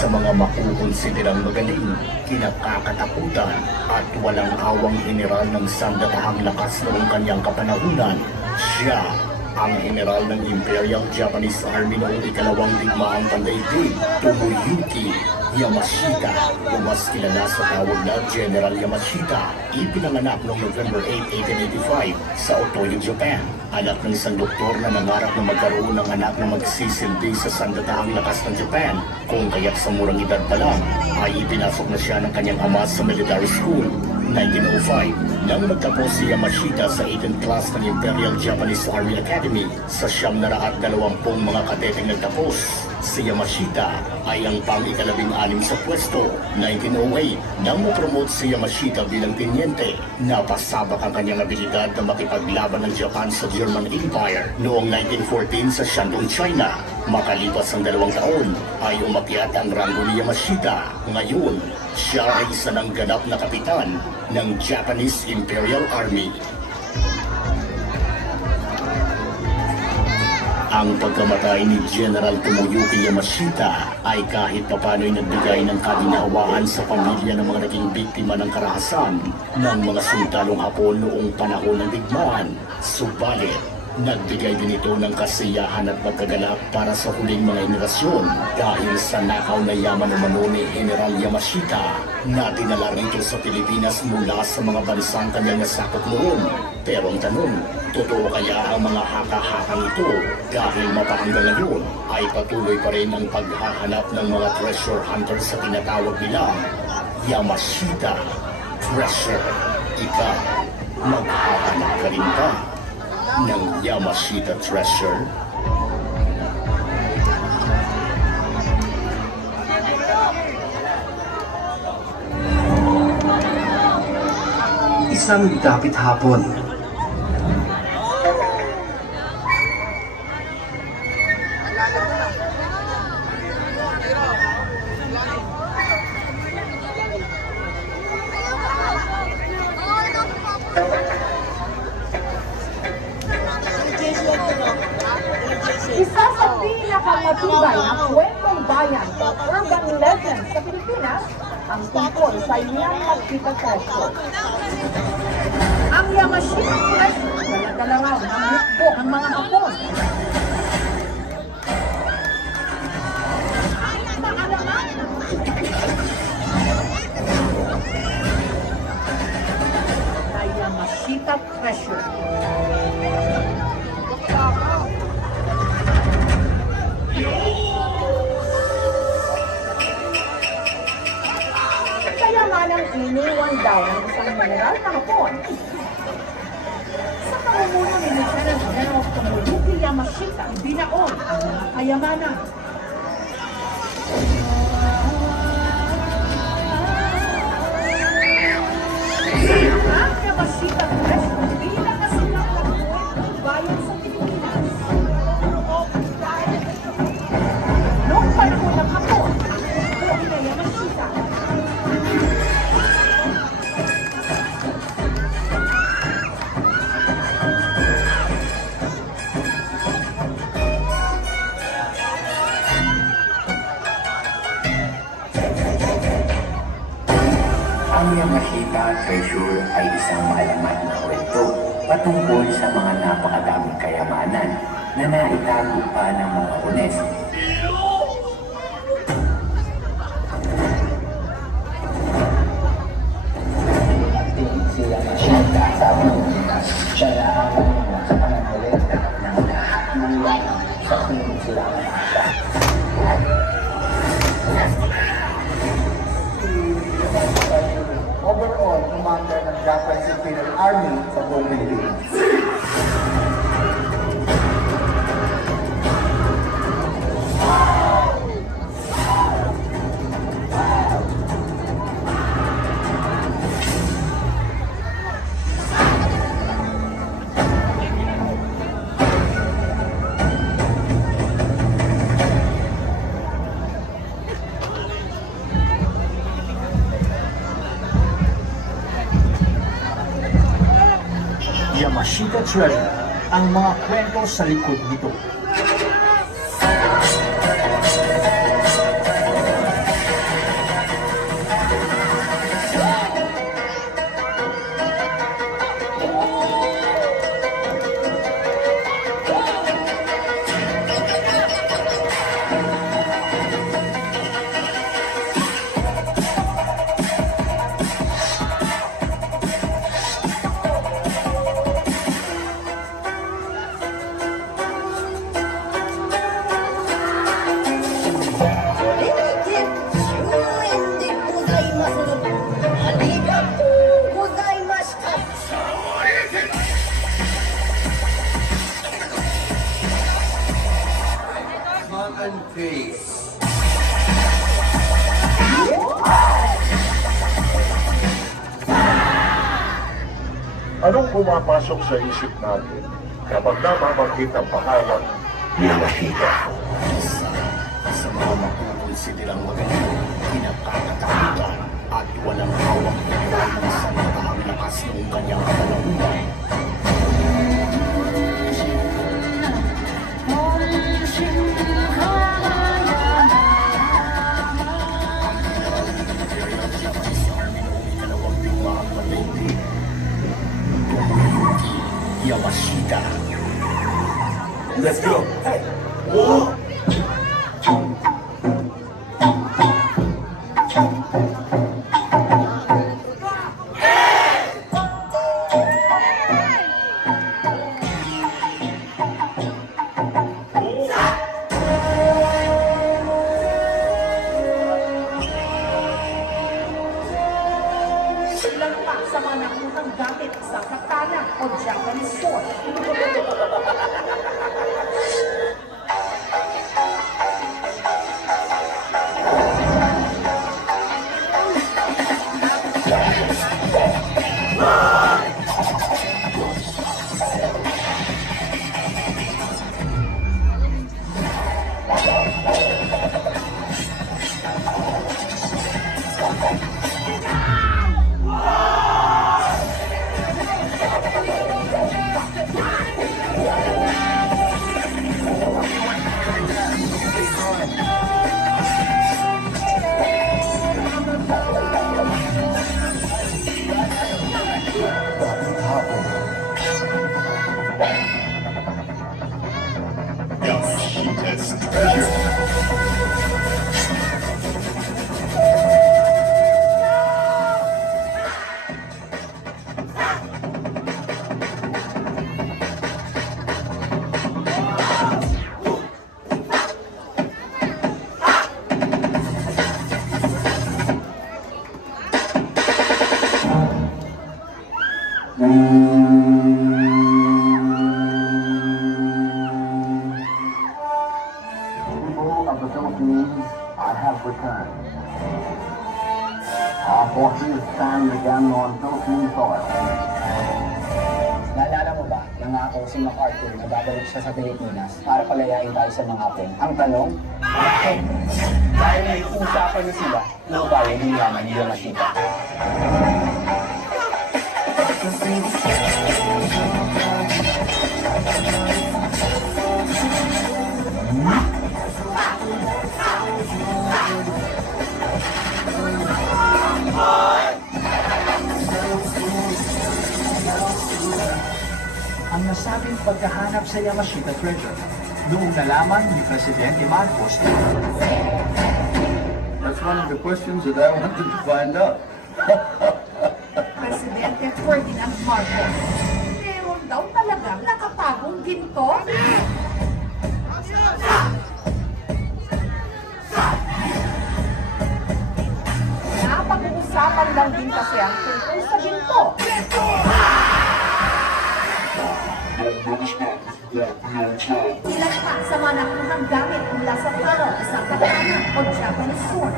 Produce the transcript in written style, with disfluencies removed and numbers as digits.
sa mga makukonsiderang magaling, kinakakatakutan at walang awang general ng sandatahang lakas noong kanyang kapanahunan. Siya ang general ng Imperial Japanese Army noong ikalawang digmaang pandaigdig, Tomoyuki Yamashita, o mas kilala sa tawag na General Yamashita. Ipinanganak noong November 8, 1885 sa Otoyo, Japan. Anak ng isang doktor na nangarap na magkaroon ng anak na magsisilbi sa sandatahang lakas ng Japan, kung kaya't sa murang edad pa lang ay ipinasok na siya ng kanyang ama sa military school. 1905, nang magtapos si Yamashita sa 18th class ng Imperial Japanese Army Academy, sa 720 mga kadeteng nagtapos, si Yamashita ay ang pang-16 sa pwesto. 1908, nang mapromote si Yamashita bilang tenyente, napasabak ang kanyang abilidad na makipaglaban ng Japan sa German Empire. Noong 1914 sa Shandong, China, makalipas ang 2 taon, ay umakyat ang ranggo ni Yamashita. Ngayon, siya ay isa ng ganap na kapitan ng Japanese Imperial Army. Ang pagkamatay ni General Tomoyuki Yamashita ay kahit papano'y nagbigay ng kaginhawaan sa pamilya ng mga naging biktima ng karahasan ng mga sundalong Hapon noong panahon ng digmaan. Subalit, nagbigay din ito ng kasiyahan at pagkagalak para sa huling mga henerasyon dahil sa nakaw na yaman umano ni General Yamashita na dinala rito sa Pilipinas mula sa mga bansang kanyang nasakop noon. Pero ang tanong, totoo kaya ang mga haka-hakang ito dahil mapahanggang ngayon ay patuloy pa rin ang paghahanap ng mga treasure hunters sa tinatawag nilang Yamashita Treasure. Ikaw, maghahanap ka rin ba ng Yamashita Treasure? Isang dapit hapon, isa sa pinakamatibay na kwentong bayan o urban legend sa Pilipinas ang tungkol sa Yamashita Treasure. Ang Yamashita Treasure, dala-dala raw ng hukbo ng mga Hapon. Na Yamashita Treasure. Kayamanang iniwan daw ng isang general na Hapon sa pamumuno ni Lieutenant General Tomoyuki Yamashita, binaon ang mga kayamanan. Ang Yamashita Treasure pinakasilang na kwentong bayan sa Pilipinas. Noong panahon ng Hapon, buhay na Yamashita. Ang Yamashita Treasure ay isang malaman na kwento patungkol sa mga napakadaming kayamanan na naitago pa ng mga Hunes. Si Yamashita, sabi niya, siya lang sa pananalita ng lahat ng yaman sa Peninsulang Asia. Overall commander ng Japanese Imperial Army sa buong Pilipinas. Yamashita Treasure, ang mga kwento sa likod nito. Dragon Face. Anong pumapasok sa isip natin kapag namabanggit ang pangalan ni Rashida? Sa mga makukonsiderang magaling, kinakatakutan at walang hawang general ng sandatahang lakas noong kanyang kapanahunan. Yamashita. Let's go. Hey. Ilan pa sa mga nakunang gamit sa katana o Japanese sword. Yamashita's treasure. People of the Philippines, I have returned. Our forces stand again on Philippine soil. Naalala mo ba, nangako si MacArthur na babalik siya sa Pilipinas para palayain tayo sa mga Hapon? Ang tanong, bakit? Dahil may usapan na sila na upayan yung yaman ni Yamashita. Ang nasabing pagkahanap sa Yamashita treasure noong nalaman ni Presidente Marcos That's one of the questions that I wanted to find out. Presidente Ferdinand Marcos. Meron daw talagang nakatagong ginto? Napag-uusapan lang din kasi ang tungkol sa ginto. Ilan pa sa mga nakuhang gamit mula sa taro, isang katana o Japanese sword.